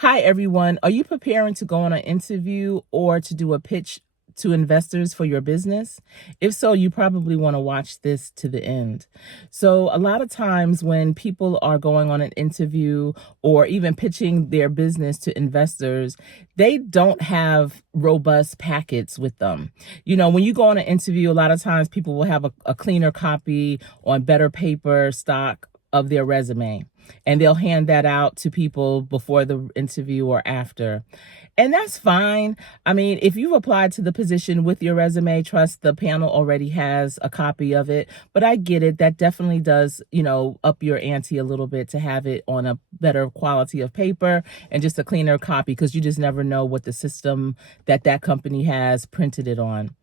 Hi, everyone. Are you preparing to go on an interview or to do a pitch to investors for your business? If so, you probably want to watch this to the end. So, a lot of times when people are going on an interview or even pitching their business to investors, they don't have robust packets with them. When you go on an interview, a lot of times people will have a cleaner copy on better paper stock of their resume, and they'll hand that out to people before the interview or after. And that's fine. I mean, if you've applied to the position with your resume, trust the panel already has a copy of it. But I get it. That definitely does, up your ante a little bit to have it on a better quality of paper and just a cleaner copy, because you just never know what the system that company has printed it on.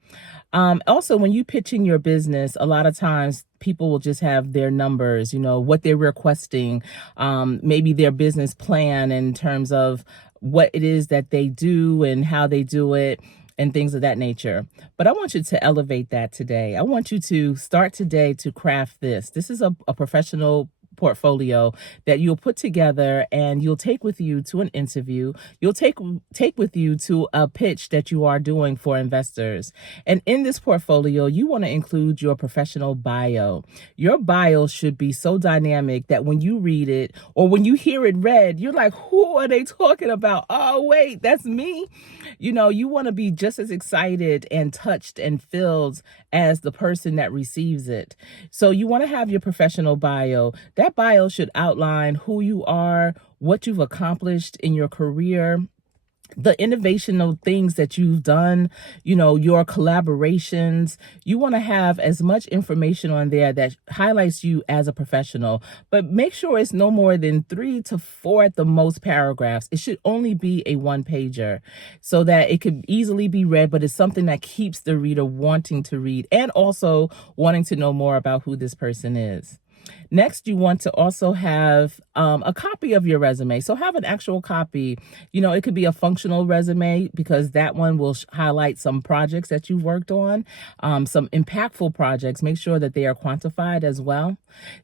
Also, when you pitching your business, a lot of times people will just have their numbers, what they're requesting, maybe their business plan in terms of what it is that they do and how they do it and things of that nature. But I want you to elevate that today. I want you to start today to craft this. This is a professional portfolio that you'll put together and you'll take with you to an interview. You'll take with you to a pitch that you are doing for investors. And in this portfolio, you want to include your professional bio. Your bio should be so dynamic that when you read it or when you hear it read, you're like, who are they talking about? Oh, wait, that's me. You want to be just as excited and touched and filled as the person that receives it. So you want to have your professional bio. That bio should outline who you are, what you've accomplished in your career, the innovational things that you've done, your collaborations. You want to have as much information on there that highlights you as a professional, but make sure it's no more than 3 to 4 at the most paragraphs. It should only be a one-pager so that it could easily be read, but it's something that keeps the reader wanting to read and also wanting to know more about who this person is. Next, you want to also have a copy of your resume. So have an actual copy. It could be a functional resume because that one will highlight some projects that you've worked on, some impactful projects. Make sure that they are quantified as well.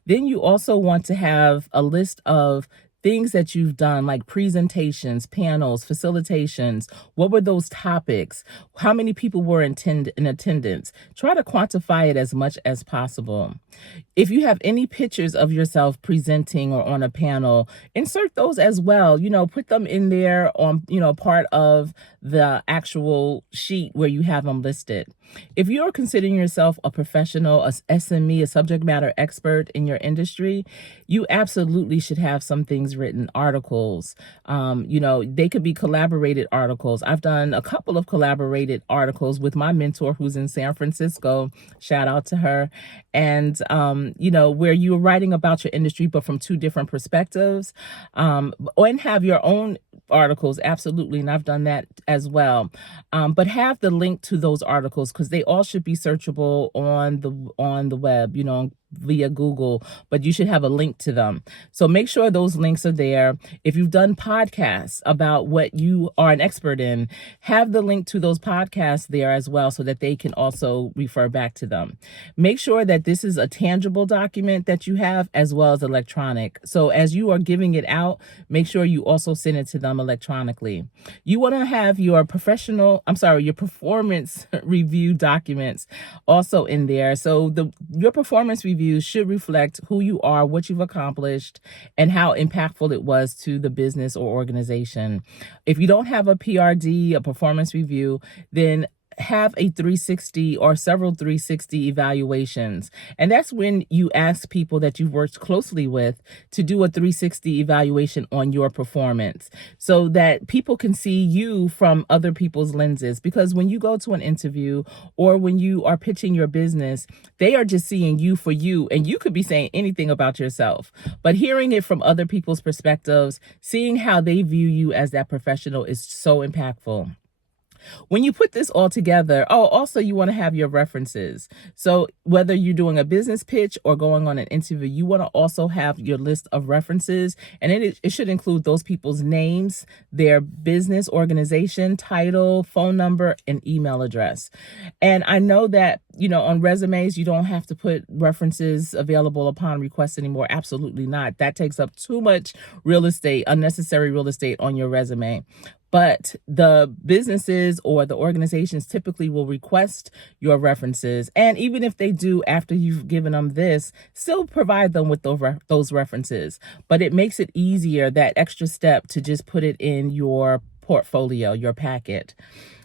Then you also want to have a list of things that you've done, like presentations, panels, facilitations. What were those topics? How many people were in attendance? Try to quantify it as much as possible. If you have any pictures of yourself presenting or on a panel, insert those as well. Put them in there on, part of the actual sheet where you have them listed. If you're considering yourself a professional, a SME, a subject matter expert in your industry, you absolutely should have some things written, articles. They could be collaborated articles. I've done a couple of collaborated articles with my mentor who's in San Francisco. Shout out to her. And, where you're writing about your industry, but from 2 different perspectives, and have your own articles. Absolutely. And I've done that as well. But have the link to those articles because they all should be searchable on the web, via Google, but you should have a link to them. So make sure those links are there. If you've done podcasts about what you are an expert in, have the link to those podcasts there as well so that they can also refer back to them. Make sure that this is a tangible document that you have as well as electronic. So as you are giving it out, make sure you also send it to them electronically. You want to have your performance review documents also in there. So your performance review should reflect who you are, what you've accomplished, and how impactful it was to the business or organization. If you don't have a PRD, a performance review, then have a 360 or several 360 evaluations. And that's when you ask people that you've worked closely with to do a 360 evaluation on your performance so that people can see you from other people's lenses. Because when you go to an interview or when you are pitching your business, they are just seeing you for you, and you could be saying anything about yourself. But hearing it from other people's perspectives, seeing how they view you as that professional is so impactful. When you put this all together, oh, also you want to have your references. So whether you're doing a business pitch or going on an interview, you want to also have your list of references. And it should include those people's names, their business organization, title, phone number, and email address. And I know that, on resumes, you don't have to put references available upon request anymore. Absolutely not. That takes up too much real estate, unnecessary real estate on your resume. But the businesses or the organizations typically will request your references. And even if they do after you've given them this, still provide them with those references. But it makes it easier, that extra step, to just put it in your portfolio, your packet.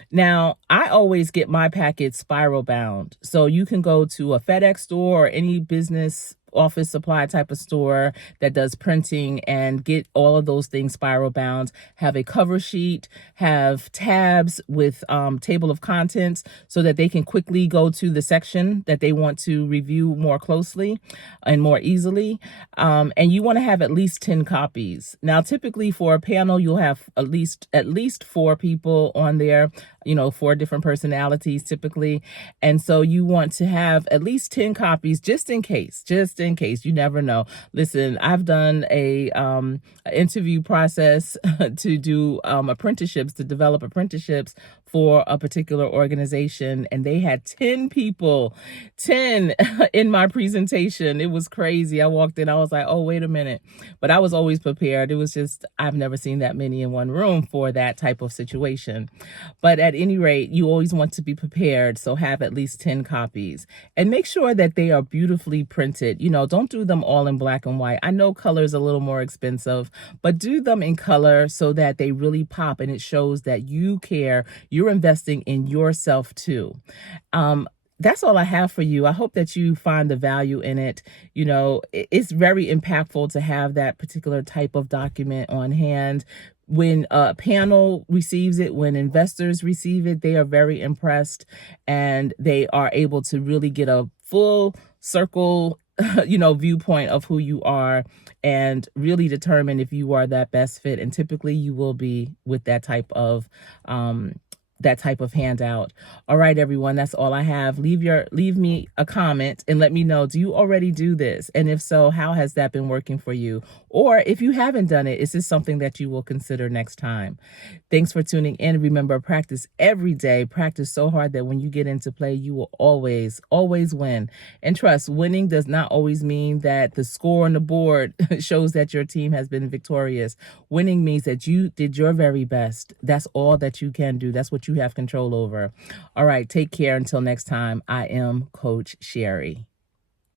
Now, I always get my packets spiral bound. So you can go to a FedEx store or any business office supply type of store that does printing and get all of those things spiral bound. Have a cover sheet, have tabs with table of contents so that they can quickly go to the section that they want to review more closely and more easily. And you want to have at least 10 copies. Now, typically for a panel, you'll have at least 4 people on there, 4 different personalities typically. And so you want to have at least 10 copies just in case, you never know. Listen, I've done a interview process to do apprenticeships, to develop apprenticeships for a particular organization, and they had 10 people, 10 in my presentation. It was crazy. I walked in, I was like, oh, wait a minute. But I was always prepared. It was just, I've never seen that many in one room for that type of situation. But at any rate, you always want to be prepared. So have at least 10 copies and make sure that they are beautifully printed. Don't do them all in black and white. I know color is a little more expensive, but do them in color so that they really pop and it shows that you care. You're investing in yourself too. That's all I have for you. I hope that you find the value in it. It's very impactful to have that particular type of document on hand. When a panel receives it, when investors receive it, they are very impressed and they are able to really get a full circle, viewpoint of who you are and really determine if you are that best fit. And typically you will be with that type of handout. All right, everyone, that's all I have. Leave me a comment and let me know, do you already do this? And if so, how has that been working for you? Or if you haven't done it, is this something that you will consider next time? Thanks for tuning in. Remember, practice every day. Practice so hard that when you get into play, you will always, always win. And trust, winning does not always mean that the score on the board shows that your team has been victorious. Winning means that you did your very best. That's all that you can do. That's what you have control over. All right, take care until next time. I am Coach Sherri.